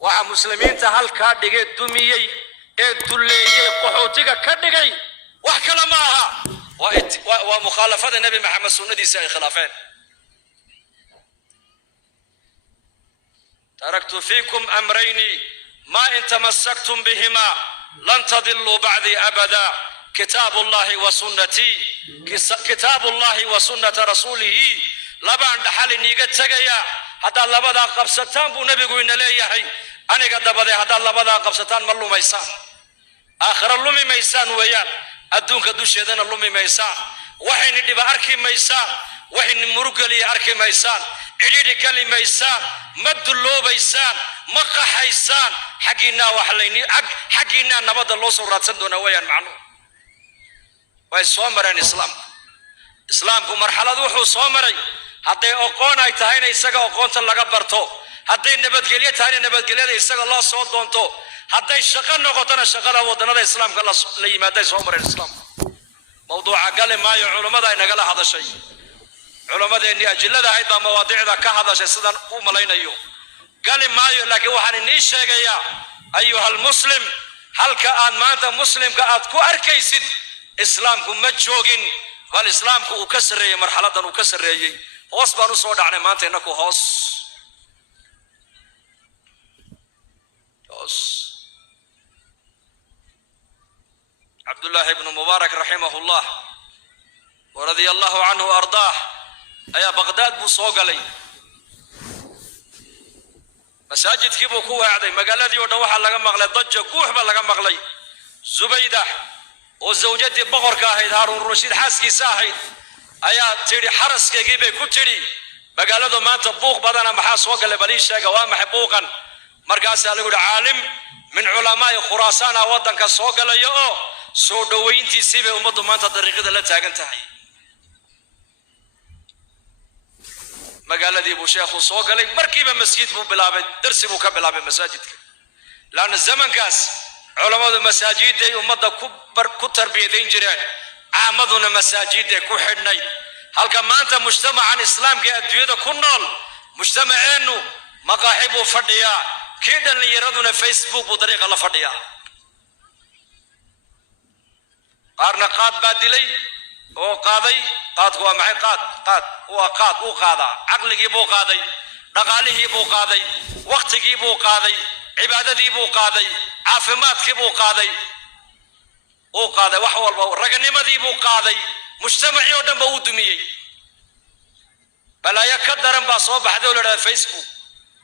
waxa muslimiinta halkaa dhigay dumiyay ee duleeyay qaxootiga ka dhigay wax kala ma aha waa mukhalafada nabi maxamed sunnadiisa ay khilaafeen taraktu fiikum amrayni ma in tamassaktum bihima lan tadillu ba'di abada كتاب الله وسنتي كتاب الله وسنة رسوله لبان دحال نيغا تغيا هدا لبدا قبستان بو نبيغو ان ليهي انيغا دبده هدا لبدا قبستان ملو ميسان اخر لومي ميسان ويان ادونك دوشيدنا لومي ميسان وحين دبا اركي ميسان وحين مرغلي اركي ميسان عيدي كلي ميسان مدلو ميسان مقحيسان حقينا وحليني حقينا نبدا لو سو رادسن دونا ويان معنو way soo mareen islaamku marxalad wuxuu soo maray haday aqoon ay tahayna isaga aqoonta laga barto haday nabadgelyo tahayna nabadgelyada isaga la soo doonto haday shaqo noqotona shaqada wadanada islaamka la yimaaday soo mareen islaamku mawduuca gal maayo culimada ay naga la hadashay culimadeeni ajillada ay baa mawaadiicda ka hadashay sidan u malaynayo gal maayo laakiin waxaan inii sheegayaa ayuha muslim halka aan maanta muslimka aad ku arkaysid islaamku ma joogin bal islaamku uu ka sareeyay marxaladan uu ka sareeyay hoos baan u soo dhacnay maanta inaku hoos Abdullah ibn Mubarak rahimahullah wa radiyallahu anhu ardaah ayaa Baghdad buu soo galay masaajidkii buu ku wacday magaaladii oo dhan waxa laga maqlay dajjo guux ba laga maqlay Zubaydah وزوجتي بقرك هيد هارون الرشيد حاسكي ساحي ايا تيري حرسكي بي كتيري بقالدو ما تبوق بدنا محاس وقل بليش شيغا وا محبوقا مركاس لغو عالم من علماء خراسان ودنك سو غليو سو دوينتي سيبه امدو ما طريقده لا تاغنتahay مقالدي ابو شيخ سو غلي مركيبه مسجد بو بلابه درسي بو كبلابه مساجدك لان الزمن كاس علماء المساجد دي امده ku tarbiyadeyn jireen aamaduna masaajid ku xidhnay halka maanta mujtamacan islaamka adduunyada ku nool mujtamaceenu maqaaxibu fadhiya kiidan yaraduna facebook u dariiqa la fadhiya arna qaad badilay oo qaaday qaadku waa maxay qaad uu qaada aqligii buu qaaday dhaqaalihii buu qaaday waqtigii buu qaaday cibaadadii buu qaaday caafimaadkii buu qaaday oo qaaday wax walba raganimadii buu qaaday mujtamaci oo dhan buu dumiyay balaaya ka daran baa soo baxday oo la Facebook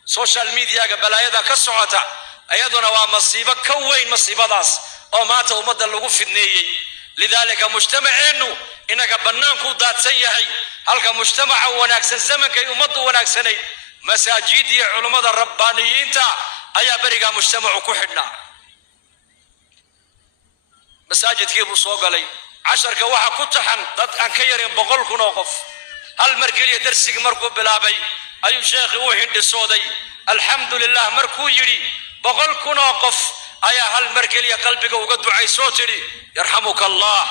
social media ga balaayada ka socota ayaduna waa masiibo ka weyn masiibadaas oo maanta umada lagu fidneeyay lidaalika mujtamaceenu inaga banaanku daadsan yahay halka mujtamaca wanaagsan zamanka umadu wanaagsanay masaajid iyo culimada rabbaaniyiinta ayaa bariga mujtamacu ku xidhnaa مساجد كيبو سوغلي 10 waxa ku taxan dad aan ka yareen 100 kun oo qof hal markii darsiga markuu bilaabay ayuu sheekhu uu hindisooday alxamdulillah markuu yiri 100 kun oo qof ayaa hal markii qalbiga uga ducayso tiri yarhamukallah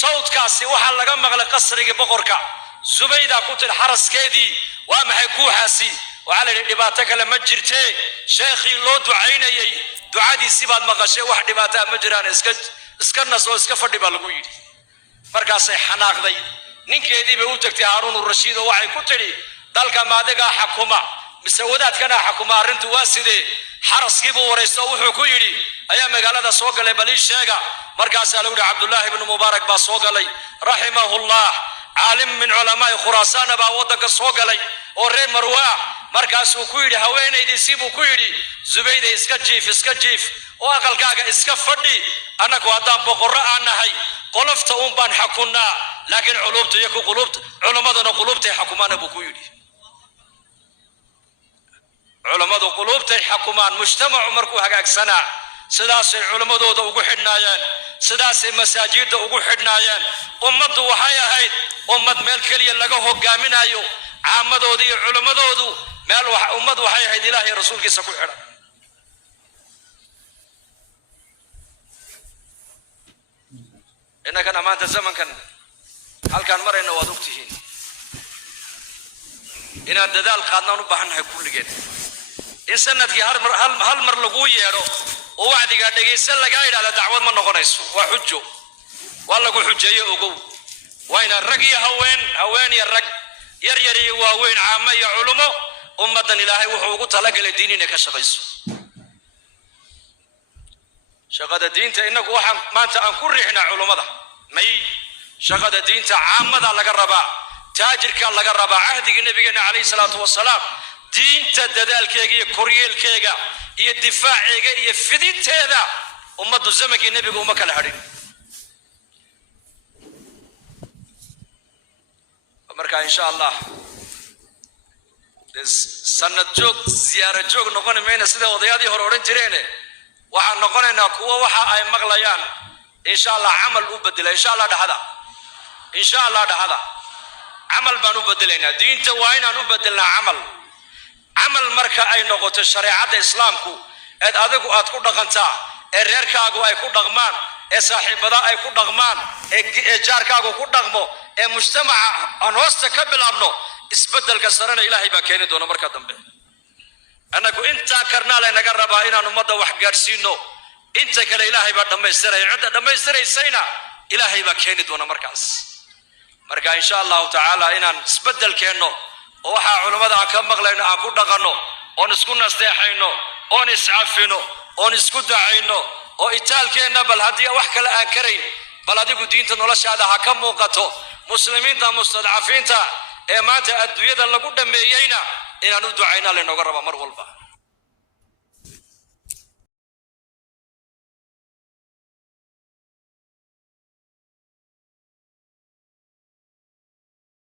sawdkaasi waxa laga maqlay qasriga boqorka Zubayda ku tir xaraskeedii waa maxay guuxaasi وعلى الدباتة كلا مجرته شيخي لو دعيني دعادي سباد مغشة واحد دباتة مجران اسكن نسو اسكفر دبالغوي مركز حناق ذي نينك يدي بيوتك هارون الرشيد وعي كتري دالك مادقا حكومة مسودات كان حكومة رنت واسدي حرس كيبو وريسو وحكويري ايام مقالة سوق لي بليش شيغا مركز عبد الله بن مبارك با سوق لي رحمه الله عالم من علماء خراسان با ودك سوق لي وري مرواه markaas uu ku yiri haweeneydii sibu ku yiri Zubayda iska jiif oo aqalkaaga iska fadhi anagu hadaan boqorro aan nahay qolofta uun baan xakunaa laakiin qulubta iyo qulubta culimaduna qulubtay xakumaan buu ku yiri culimadu qulubtay xakumaan mujtamacu markuu hagaagsana sidaas ay culimadooda ugu xidhnaayeen sidaas ay masaajidda ugu xidhnaayeen ummadu waxay ahayd ummad meel kaliya laga hogaaminayo عامدودي iyo culimadoodu meel wax ummad waxay ahayd ilaahay rasuulkiisa ku xidhan inagana maanta zamankan halkan marayna waad ogtihiin inaan dadaal qaadnaan u baahanahay kulligeen in sanadkii hal mar lagu yeedho oo wacdiga dhageysan laga ilaalo dacwad ma noqonayso waa xujo waa lagu xujeeyo ogow wayna rag iyo haween iyo rag yar iyo waaweyn caamo iyo culumo ummadan ilaahay wuxuu ugu talagalay diin inay ka shaqayso shaqada diinta inagu waxaan maanta aan ku riixnaa culimada may shaqada diinta caamada laga rabaa taajirka laga rabaa ahdiga nabigeena kaleey salaatu wasalaam diinta dadaalkeega iyo koryeelkeega iyo difaaceega iyo fidinteeda ummadu zamankii nabiga uma kala hadhin marka insha Allah sanad joog ziyaara joog noqon mayna sida odayaadii hore oran jireen waxaan noqonaynaa kuwa waxa ay maqlayaan insha Allah amal u bedela insha Allah dhahada amal baan u bedelaynaa diinta waa inaan u bedelnaa amal marka ay noqoto shariicada islaamku ee adigu aad ku dhaqantaa ee reerkaagu ay ku dhaqmaan ee saaxiibada ay ku dhaqmaan ee jaarkaagu ku dhaqmo ee mujtamaca aan hoosta ka bilaabno isbedelka sarana ilaahay baa keeni doona marka dambe anagu inta karnaa la naga rabaa inaan umada wax gaarsiino inta kale ilaahay baa dhamaystiray cid dhamaystiraysayna ilaahay baa keeni doona markaas marka insha Allah ta'ala inaan isbedel keeno oo waxa culimada aan ka maqlayno aan ku dhaqano oo isku nasteexayno oo iscafino oo isku ducayno oo itaalkeena bal hadii wax kale aan karayn bal adigu diinta noloshaada ha ka muuqato muslimiinta mustadcafiinta ee maanta adduunyada lagu dhameeyayna inaan u ducayna la nooga raba mar walba